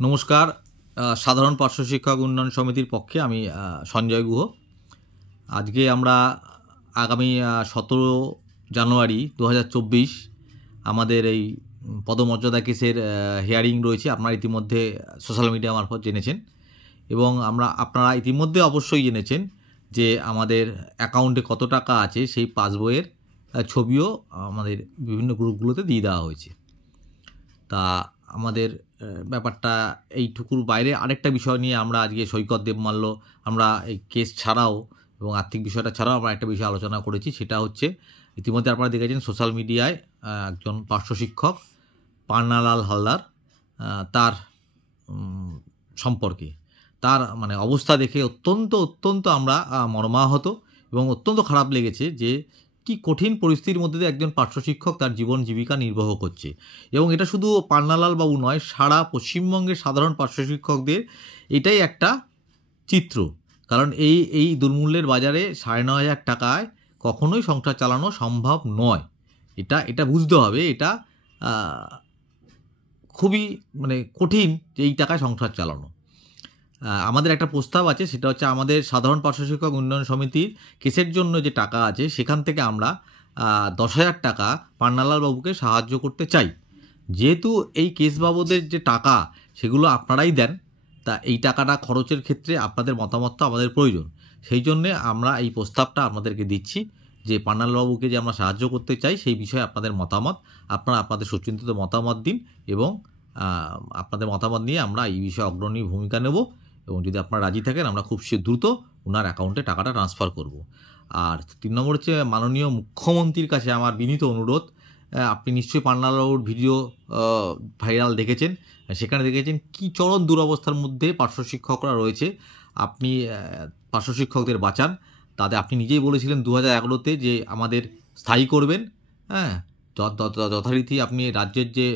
নমস্কার। সাধারণ পার্শ্ব শিক্ষক উন্নয়ন সমিতির পক্ষে আমি সঞ্জয় গুহ। আজকে আমরা আগামী 17 জানুয়ারি 2024 আমাদের এই পদমর্যাদা কেসের হিয়ারিং রয়েছে। আপনারা ইতিমধ্যে সোশ্যাল মিডিয়া মারফত জেনেছেন এবং আপনারা ইতিমধ্যে অবশ্যই জেনেছেন যে আমাদের অ্যাকাউন্টে কত টাকা আছে সেই পাসবইয়ের ছবিও আমাদের বিভিন্ন গ্রুপগুলোতে দিয়ে দেওয়া হয়েছে। তা আমাদের ব্যাপারটা এইটুকুর বাইরে আরেকটা বিষয় নিয়ে আমরা আজকে সৈকত দেবমাল্য আমরা এই কেস ছাড়াও এবং আর্থিক বিষয়টা ছাড়াও আমরা একটা বিষয় আলোচনা করেছি। সেটা হচ্ছে ইতিমধ্যে আপনারা দেখেছেন সোশ্যাল মিডিয়ায় একজন পার্শ্ব শিক্ষক পান্নালাল হালদার তার সম্পর্কে তার মানে অবস্থা দেখে অত্যন্ত আমরা মর্মাহত এবং অত্যন্ত খারাপ লেগেছে যে কি কঠিন পরিস্থিতির মধ্যে দিয়ে একজন পার্শ্ব শিক্ষক তার জীবন জীবিকা নির্বাহ করছে। এবং এটা শুধু পান্নালাল বাবু নয়, সারা পশ্চিমবঙ্গের সাধারণ পার্শ্ব শিক্ষকদের এটাই একটা চিত্র। কারণ এই দুর্মূল্যের বাজারে 9,500 টাকায় কখনোই সংসার চালানো সম্ভব নয়। এটা বুঝতে হবে। এটা খুবই মানে কঠিন যে এই টাকায় সংসার চালানো। আমাদের একটা প্রস্তাব আছে, সেটা হচ্ছে আমাদের সাধারণ পার্শ্ব শিক্ষক উন্নয়ন সমিতির কেসের জন্য যে টাকা আছে সেখান থেকে আমরা 10,000 টাকা পান্নালাল বাবুকে সাহায্য করতে চাই। যেহেতু এই কেস বাবদের যে টাকা সেগুলো আপনারাই দেন, তা এই টাকাটা খরচের ক্ষেত্রে আপনাদের মতামতটা আমাদের প্রয়োজন। সেই জন্যে আমরা এই প্রস্তাবটা আপনাদেরকে দিচ্ছি যে পান্নালাল বাবুকে যে আমরা সাহায্য করতে চাই সেই বিষয়ে আপনাদের মতামত, আপনারা আপনাদের সুচিন্তিত মতামত দিন এবং আপনাদের মতামত নিয়ে আমরা এই বিষয়ে অগ্রণী ভূমিকা নেব এবং যদি আপনারা রাজি থাকেন আমরা খুব দ্রুত ওনার অ্যাকাউন্টে টাকাটা ট্রান্সফার করব। আর 3 নম্বর হচ্ছে মাননীয় মুখ্যমন্ত্রীর কাছে আমার বিনীত অনুরোধ, আপনি নিশ্চয়ই পান্নালাল ভিডিও ভাইরাল দেখেছেন, সেখানে দেখেছেন কি চরম দুরবস্থার মধ্যে পার্শ্ব শিক্ষকরা রয়েছে। আপনি পার্শ্ব শিক্ষকদের বাঁচান। তাতে আপনি নিজেই বলেছিলেন 2011-তে যে আমাদের স্থায়ী করবেন। হ্যাঁ, যথারীতি আপনি রাজ্যের যে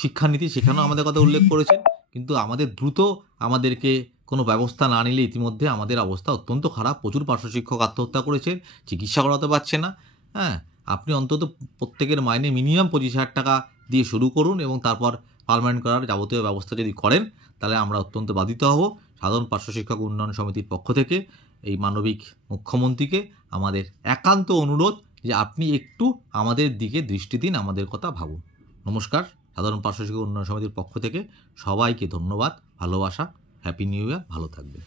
শিক্ষানীতি সেখানেও আমাদের কথা উল্লেখ করেছেন, কিন্তু আমাদের দ্রুত আমাদেরকে কোনো ব্যবস্থা না নিলে ইতিমধ্যে আমাদের অবস্থা অত্যন্ত খারাপ। প্রচুর পার্শ্ব শিক্ষক আত্মহত্যা করেছেন, চিকিৎসা করাতে পারছে না। হ্যাঁ, আপনি অন্তত প্রত্যেকের মাইনে মিনিমাম 25,000 টাকা দিয়ে শুরু করুন এবং তারপর পার্মানেন্ট করার যাবতীয় ব্যবস্থা যদি করেন তাহলে আমরা অত্যন্ত বাধিত হব। সাধারণ পার্শ্ব শিক্ষক উন্নয়ন সমিতির পক্ষ থেকে এই মানবিক মুখ্যমন্ত্রীকে আমাদের একান্ত অনুরোধ যে আপনি একটু আমাদের দিকে দৃষ্টি দিন, আমাদের কথা ভাবুন। নমস্কার। সাধারণ পার্শ্ব শিক্ষক উন্নয়ন সমিতির পক্ষ থেকে সবাইকে ধন্যবাদ, ভালোবাসা, হ্যাপি নিউ ইয়ার, ভালো থাকবেন।